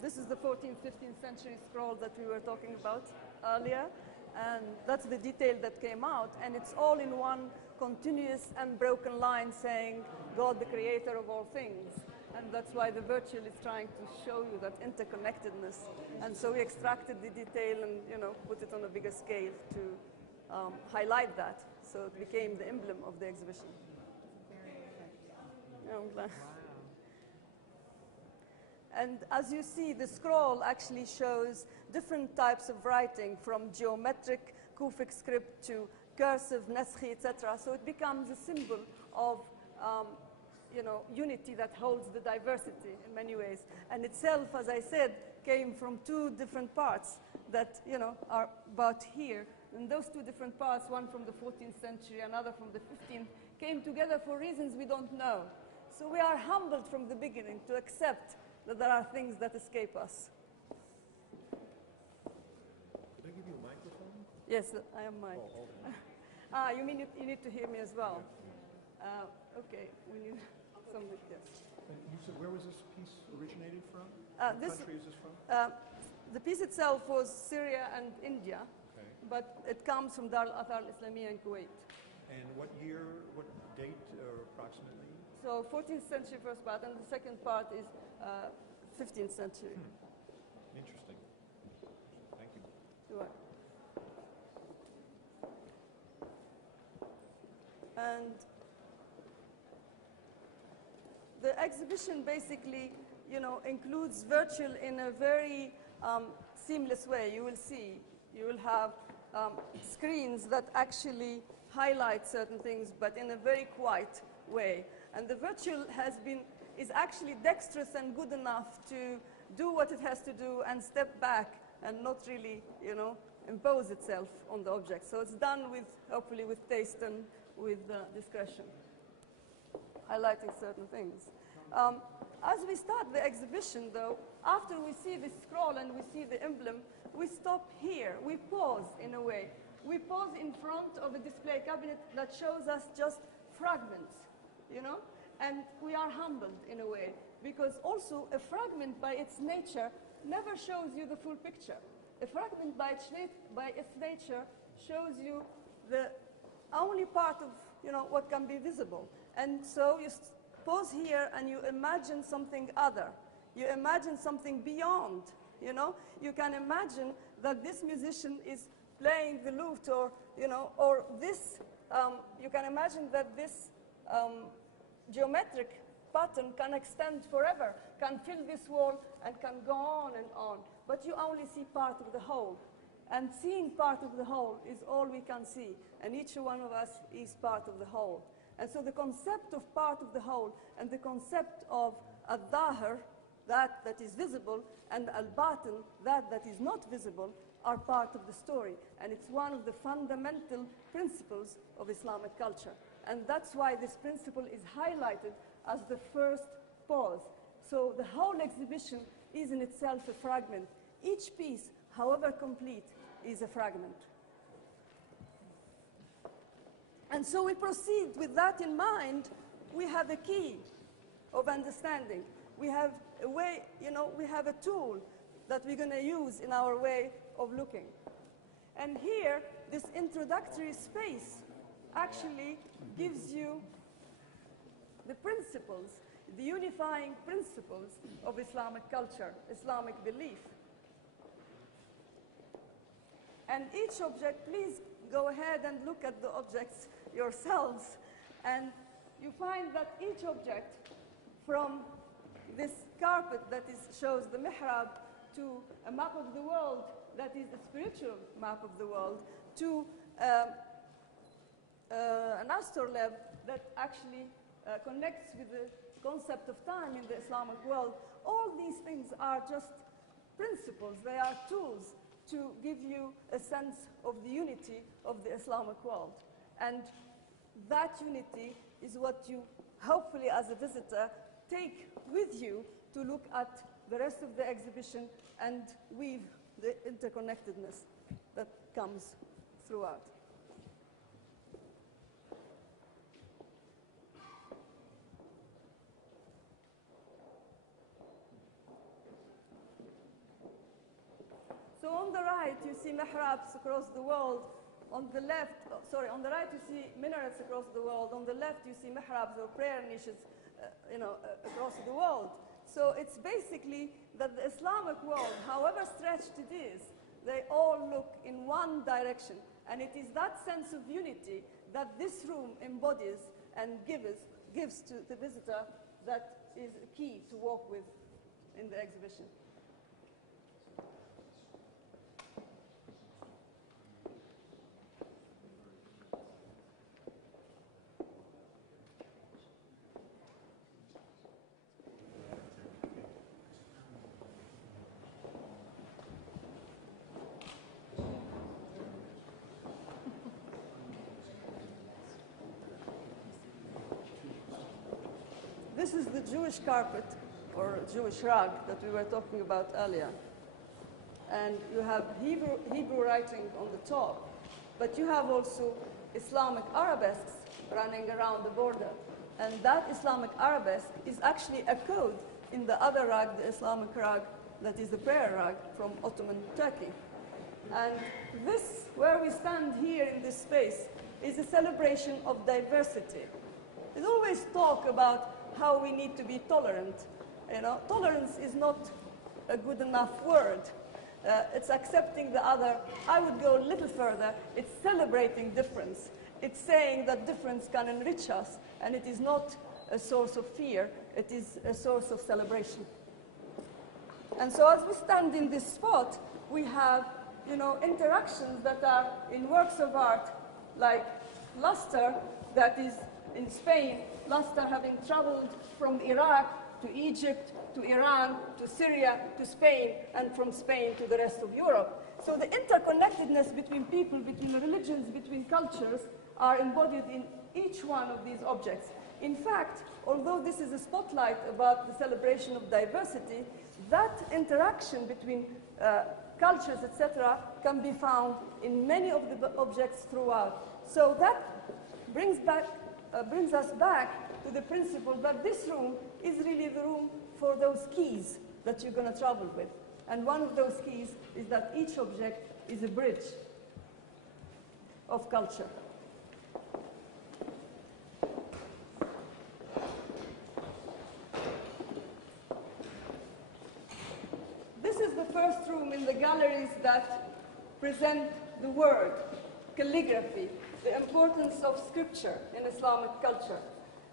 This is the 14th, 15th century scroll that we were talking about earlier. And that's the detail that came out. And it's all in one continuous unbroken line saying, God, the creator of all things. And that's why the virtual is trying to show you that interconnectedness. And so we extracted the detail and, put it on a bigger scale to highlight that. So it became the emblem of the exhibition. I'm glad. And as you see, the scroll actually shows different types of writing, from geometric Kufic script to cursive, naskhi, etc. So it becomes a symbol of unity that holds the diversity in many ways. And itself, as I said, came from two different parts that are about here. And those two different parts, one from the 14th century, another from the 15th, came together for reasons we don't know. So we are humbled from the beginning to accept that there are things that escape us. Did I give you a microphone? Yes, I am mic'd. Oh, you mean you need to hear me as well? Okay, we need something, yes. You said, where was this piece originated from? What country is this from? The piece itself was Syria and India, Okay. but it comes from Dar al-Athar al-Islamiyya in Kuwait. And what year, what date approximately? So 14th century first part, and the second part is 15th century. Interesting. Thank you. Sure. And the exhibition basically, includes virtual in a very seamless way. You will see, you will have screens that actually highlight certain things, but in a very quiet way. And the virtual is actually dexterous and good enough to do what it has to do and step back and not really, impose itself on the object. So it's done with, hopefully, with taste and with discretion, highlighting certain things. As we start the exhibition, though, after we see the scroll and we see the emblem, we stop here. We pause, in a way. We pause in front of a display cabinet that shows us just fragments, and we are humbled, in a way, because also a fragment by its nature never shows you the full picture. A fragment by its nature shows you the only part of what can be visible. And so you pause here and you imagine something other. You imagine something beyond. You can imagine that this musician is playing the lute, or this. You can imagine that this geometric pattern can extend forever, can fill this wall, and can go on and on. But you only see part of the whole. And seeing part of the whole is all we can see. And each one of us is part of the whole. And so the concept of part of the whole and the concept of al-Dhahir, that is visible, and al-Batin, that is not visible, are part of the story. And it's one of the fundamental principles of Islamic culture. And that's why this principle is highlighted as the first pause. So the whole exhibition is in itself a fragment. Each piece, however complete, is a fragment. And so we proceed with that in mind. We have a key of understanding. We have a way, we have a tool that we're going to use in our way of looking. And here, this introductory space actually gives you the principles, the unifying principles of Islamic culture, Islamic belief. And each object, please go ahead and look at the objects yourselves. And you find that each object, from this carpet that shows the mihrab, to a map of the world that is a spiritual map of the world, to an astrolabe that actually connects with the concept of time in the Islamic world. All these things are just principles. They are tools to give you a sense of the unity of the Islamic world. And that unity is what you, hopefully as a visitor, take with you to look at the rest of the exhibition and weave the interconnectedness that comes throughout. So on the right, you see mihrabs across the world. On the left, on the right, you see minarets across the world. On the left, you see mihrabs or prayer niches, across the world. So it's basically that the Islamic world, however stretched it is, they all look in one direction. And it is that sense of unity that this room embodies and gives to the visitor that is key to walk with in the exhibition. This is the Jewish carpet, or Jewish rug, that we were talking about earlier. And you have Hebrew writing on the top, but you have also Islamic arabesques running around the border. And that Islamic arabesque is actually a code in the other rug, the Islamic rug, that is the prayer rug from Ottoman Turkey. And this, where we stand here in this space, is a celebration of diversity. There's always talk about how we need to be tolerant. Tolerance is not a good enough word. It's accepting the other. I would go a little further. It's celebrating difference. It's saying that difference can enrich us, and it is not a source of fear. It is a source of celebration. And so as we stand in this spot, we have, interactions that are in works of art, like luster that is in Spain, luster having traveled from Iraq to Egypt, to Iran, to Syria, to Spain, and from Spain to the rest of Europe. So the interconnectedness between people, between religions, between cultures are embodied in each one of these objects. In fact, although this is a spotlight about the celebration of diversity, that interaction between cultures, etc., can be found in many of the objects throughout. So that brings us back to the principle that this room is really the room for those keys that you're going to travel with. And one of those keys is that each object is a bridge of culture. This is the first room in the galleries that present the word, calligraphy, the importance of scripture in Islamic culture.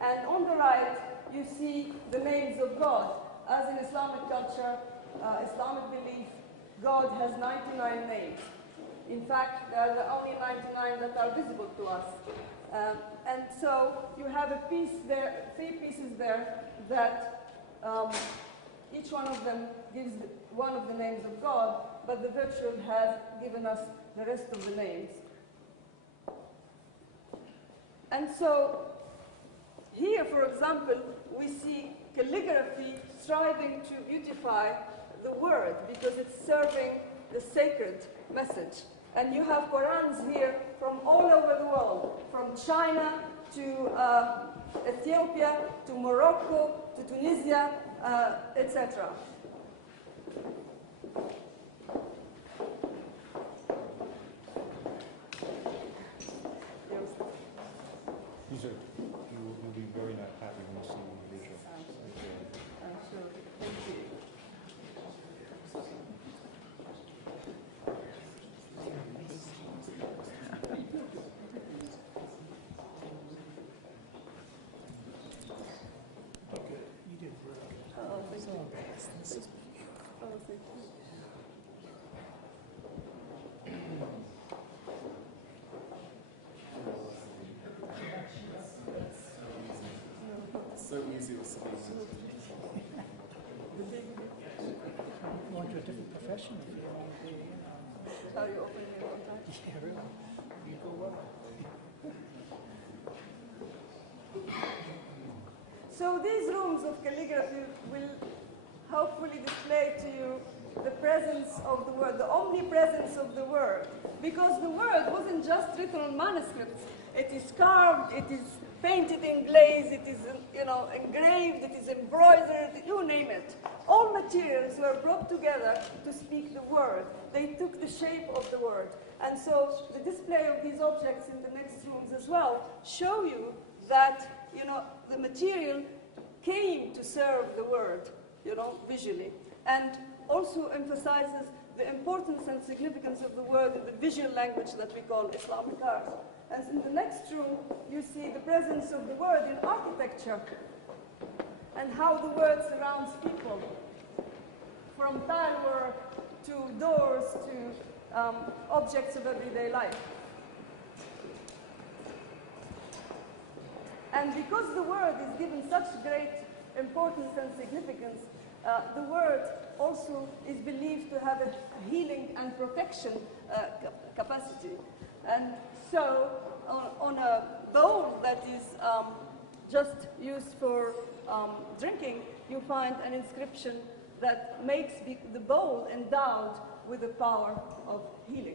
And on the right, you see the names of God. As in Islamic culture, Islamic belief, God has 99 names. In fact, there are the only 99 that are visible to us. And so you have a piece there, 3 pieces there, that each one of them gives one of the names of God, but the virtual has given us the rest of the names. And so here, for example, we see calligraphy striving to beautify the word because it's serving the sacred message. And you have Qurans here from all over the world, from China to Ethiopia, to Morocco, to Tunisia, etc. You'll be very not happy when you see the visual. Sure. Thank you. Okay, you did great. Oh, thank you. Oh, thank you. So easy with something. Go into a different profession if you want to be. How you open your own time? Yeah, really. You go well. So these rooms of calligraphy will hopefully display to you the presence of the word, the omnipresence of the word. Because the word wasn't just written on manuscripts. It is carved, it is painted in glaze, it is, engraved, it is embroidered, you name it. All materials were brought together to speak the word. They took the shape of the word. And so the display of these objects in the next rooms as well show you that, the material came to serve the word, visually. And also emphasizes the importance and significance of the word in the visual language that we call Islamic art. And in the next room, you see the presence of the word in architecture and how the word surrounds people, from tile work to doors to objects of everyday life. And because the word is given such great importance and significance, the word also is believed to have a healing and protection capacity. And so, on a bowl that is just used for drinking, you find an inscription that makes the bowl endowed with the power of healing.